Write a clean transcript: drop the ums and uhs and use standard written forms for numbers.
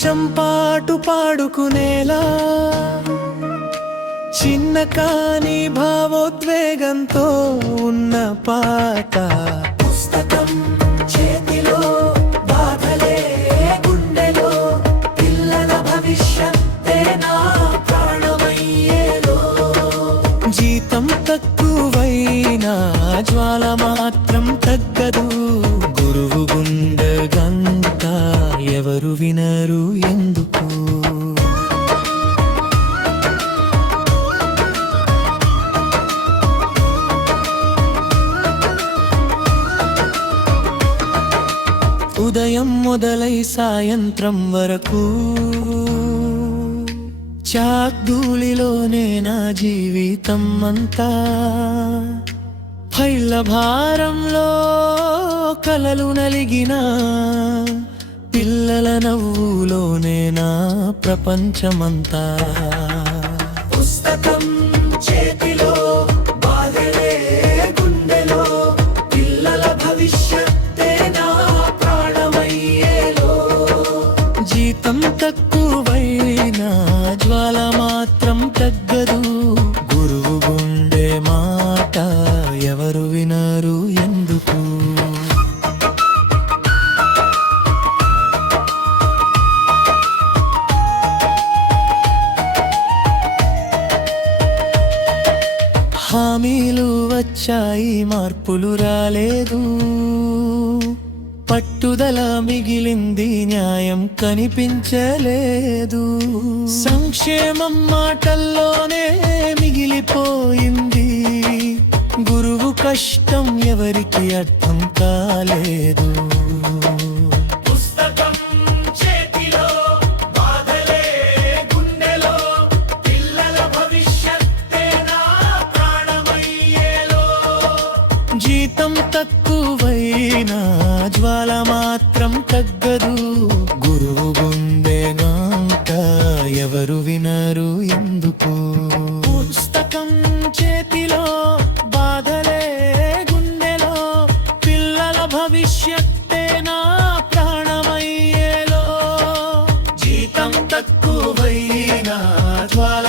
నిమిషం పాటు పాడుకునేలా చిన్న కాని భావోద్వేగంతో ఉన్న పాట. పుస్తకం చేతిలో, బాధలే గుండెలో, పిల్లల భవిష్యత్తే నా ప్రాణమయ్యేలో. జీతం తక్కువైనా జ్వాల మాత్రం తగ్గదు. గురువు గుండె గంట ఎవరు వినరు ఎందుకు? ఉదయం మొదలై సాయంత్రం వరకు చాక్దూళిలోనే నా జీవితం అంతా. ఫైళ్ళ భారంలో కలలు నలిగిన పిల్లల నవ్వులోనే నా ప్రపంచమంతా. పుస్తకం చేతిలో, బాధలే గుండెలో, పిల్లల భవిష్యత్తే నా ప్రాణమయ్యేలో. జీతం తక్కువైనా జ్వాల మాత్రం తగ్గదు. గురువు గుండె మాట ఎవరు వినరు ఎందుకు? హామీలు వచ్చాయి, మార్పులు రాలేదు. పట్టుదల మిగిలింది, న్యాయం కనిపించలేదు. సంక్షేమం మాటల్లోనే మిగిలిపోయింది. గురువు కష్టం ఎవరికి అర్థం కాలేదు. పుస్తకం చేతిలో, బాధలే గుండెలో, పిల్లల భవిష్యత్తే నా ప్రాణమయ్యేలో. జీతం తక్కువైనా జ్వాల మాత్రం తగ్గదు. గురువు గుండె గంట ఎవరు వినరు ఎందుకు? పుస్తకం చేతిలో, బాధలే గుండెలో, పిల్లల భవిష్యత్తే నా ప్రాణమయ్యేలో. జీతం తక్కువైనా జ్వాల